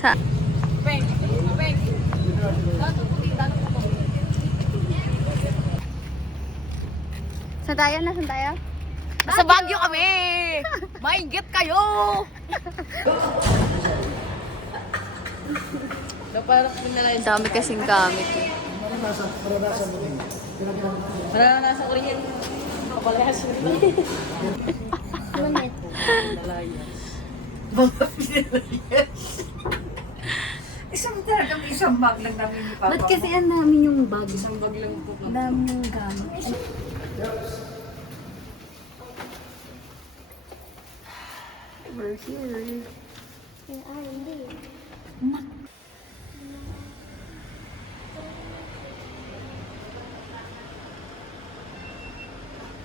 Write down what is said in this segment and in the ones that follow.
Sa... Saan tayo? Nasaan tayo? Sa Baguio kami! Maingit kayo! Ang dami kasing gamit eh. Maranasan ko rin yan. Kapalayas mo rin. Mga pinalayas. Isang talagang isang bag lang namin ni Papa. Ba't kasi ang dami yung bag? Isang bag lang po. Ang dami yung gamit. We're here.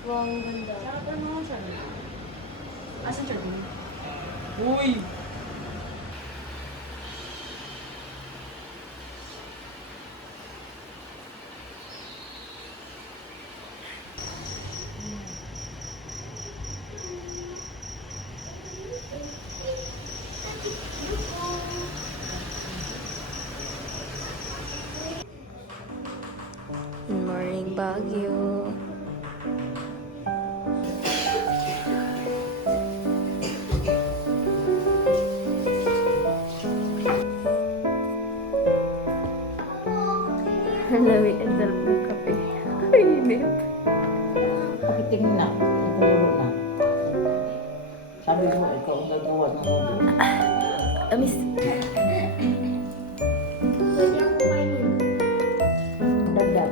Wow, ang ganda. Asan siya din? Uy! Good morning, Baguio. Lamig ang sarap ng kape. Ay, hindi. Pakitingin na, itulog na. Sabi mo, ikaw ang gagawa ng ulo. Amis. Dagat.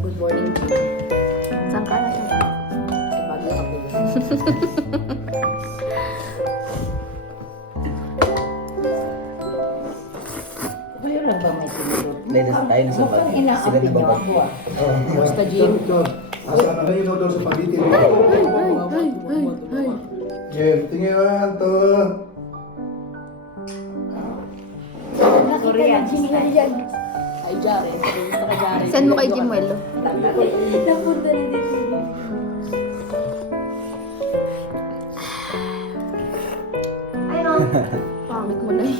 Good morning. Saan ka na? Saan ka? Sa Baguio ako. Kayo lang ba may tinulog? Dahil sa tayo sa Mukhang Baguio. inaapin niyo ako ah. Basta Jim. Asa na kayo doon sa pagditin? Jeff, tingin lang to. Korean. Ay, Jare. Saka Jare. Saan mo kay Jimuelo? Napunta na dito. Pangit mo na eh.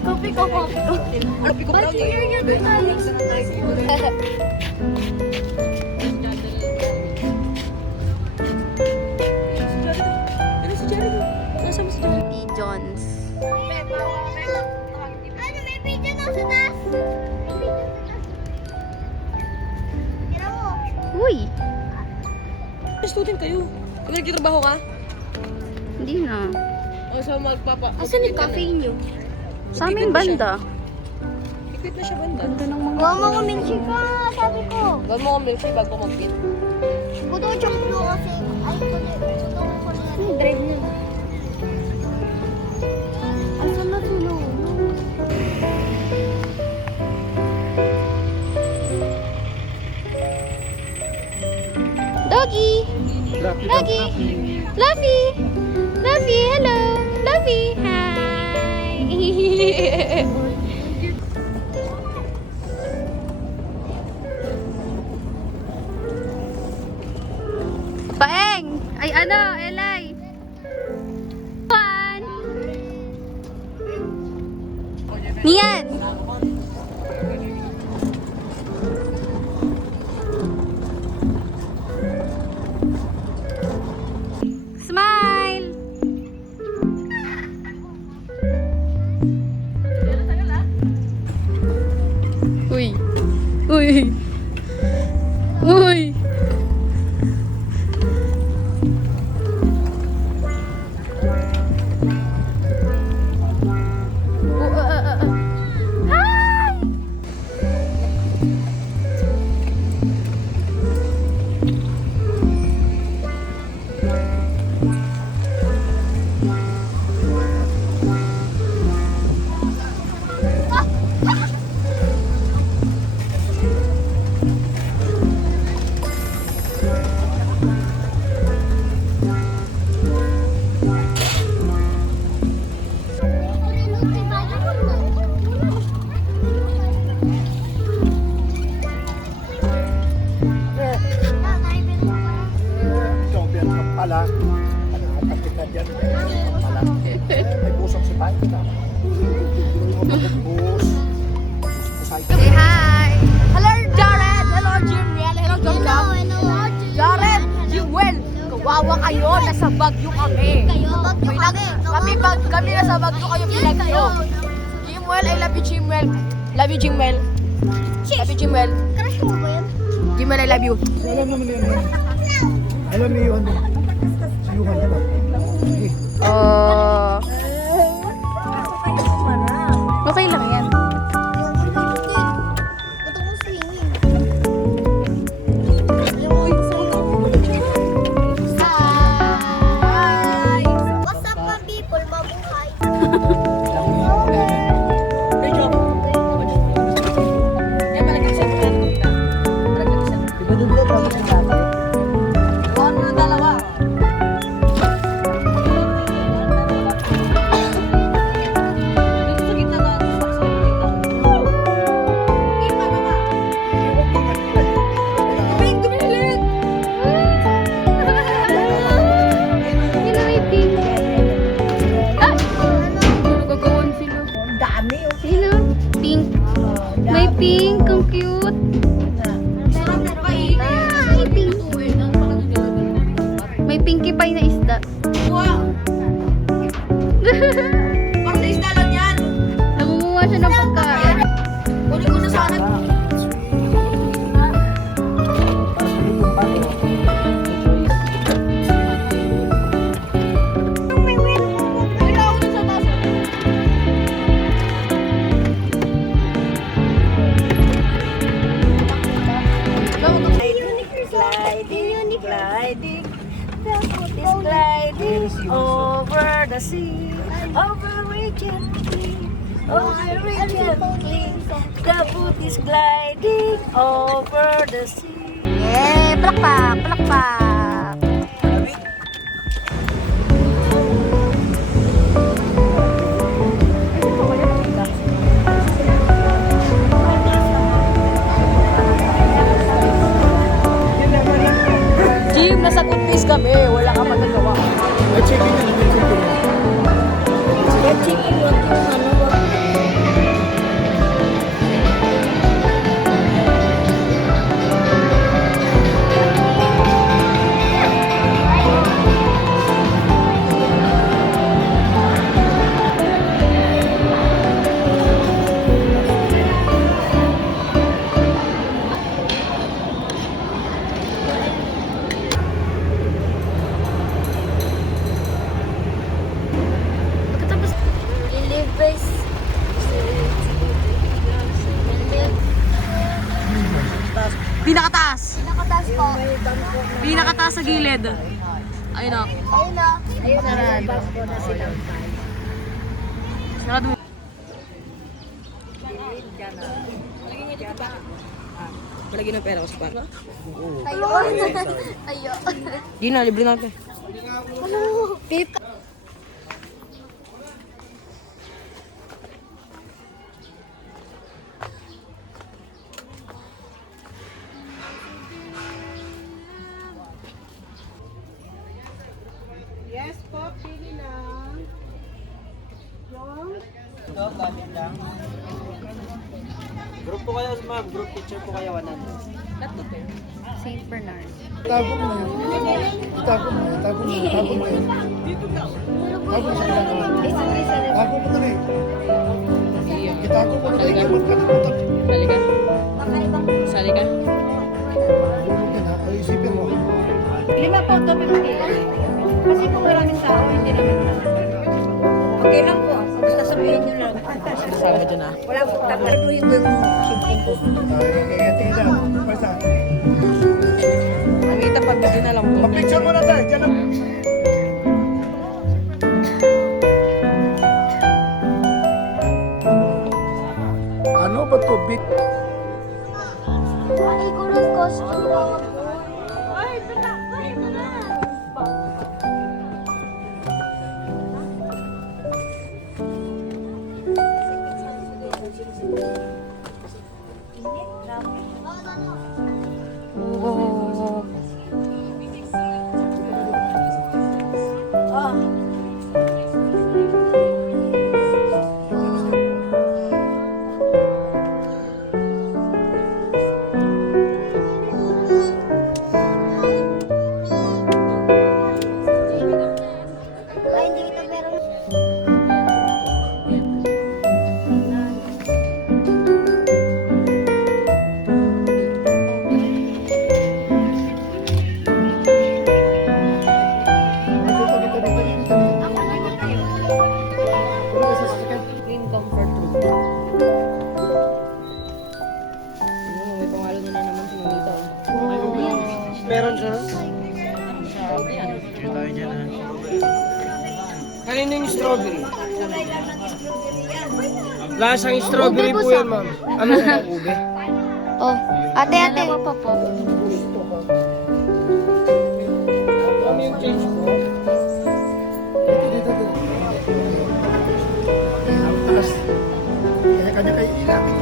Kopi ko. Ba't here nga doon tayo? P. John's. Ano, may video na sa taas. Tira mo. Uy! Student kayo. Nagkitrabaho ka? Hindi na. O so magpapa... Asan yung cafe niyo? Sa aming banda. Ikit na siya banda. Ganda ng mga... Huwag mo kuminchi ka, sabi ko. Gawin mo kong milkshake bago mag-fit. Buto siyang blue kasi. Ay, buto ko na. Drive niya. Asan na tulong? Doggy! Doggy! Luffy! Luffy, hello! Luffy! Hi! Paeng! Ay ano, Elay! Juan! Nian! Smile! Uy! Uy! Uy! Hi! Say hi! Hello, Jared! Hello, Jimwell! Hello, Jomjom! Jared! Jimwell! Kawawa kayo! Nasa Baguio kami! Kami nasa Baguio kayo pinagyo! Jimwell, I love you, Jimwell! Love you, Jimwell! Love you, Jimwell! Crush mo ba yun? Jimwell, I love you! Alam naman yan. Alam ni Yuhan din. Si Yuhan, diba? Okay lang yan. Ito kong swimming. Hi! What's up mga people? Mabuhay! Yan pala kasi sa Diba doon ka tapos ng dati? ano na dalawa. Dito sa gitna na. Sino may pink? Ah! Gagawin sila. Ang dami oh. Sino? Pink. May pink. Ang cute. Ay, pink. May pinkie pie na isda. Bakit isda lang yan? Nangunguha siya ng pagkain. Kunin ko na sana. Gliding, the boat is gliding over the sea, over gently, over gently. The boat is gliding over the sea. Yay! Palakpak! Palakpak! Jim, nasa good place kami. Wala ka magagawa. Ay, check in na. Chicken wag yung ano, wag. Pinakataas. Nakataas po. Pinakataas sa gilid. Ayun o. Ayun na. Ayun na. Sarado mo. Malagyan ng pera ko sa para. Tayo. Tayo. Di na, libre natin. Tita. Group po kayo, ma'am. Group picture po kayo, 100. Saint Bernard. Itago mo yan. Itago mo yan. Itago mo yan. Itago mo yan. Itago mo sa ginagawa. Itago mo na rin. Itago mo na rin. Magkalimutan. Sali ka. Sali ka. Bulog yan ha. Ay, isipin mo. 5 po ito, pero kasi kung maraming tao, hindi naman. Okay lang po. Basta sabihin nyo lang. Sama dyan ah. Wala po. Tataluin mo yung Tingnan lang. Basta. Nakita pag video na lang po. Picture mo na tayo. Diyan lang. Ano ba to? Big... Ay, kulot costume. Oo. Lasang strawberry po yan, ma'am. Ano sa ube? Oh, ate. Dalawa pa po. Ano yung change ko? Dito. Taas. Kanya-kanya kayo ilapit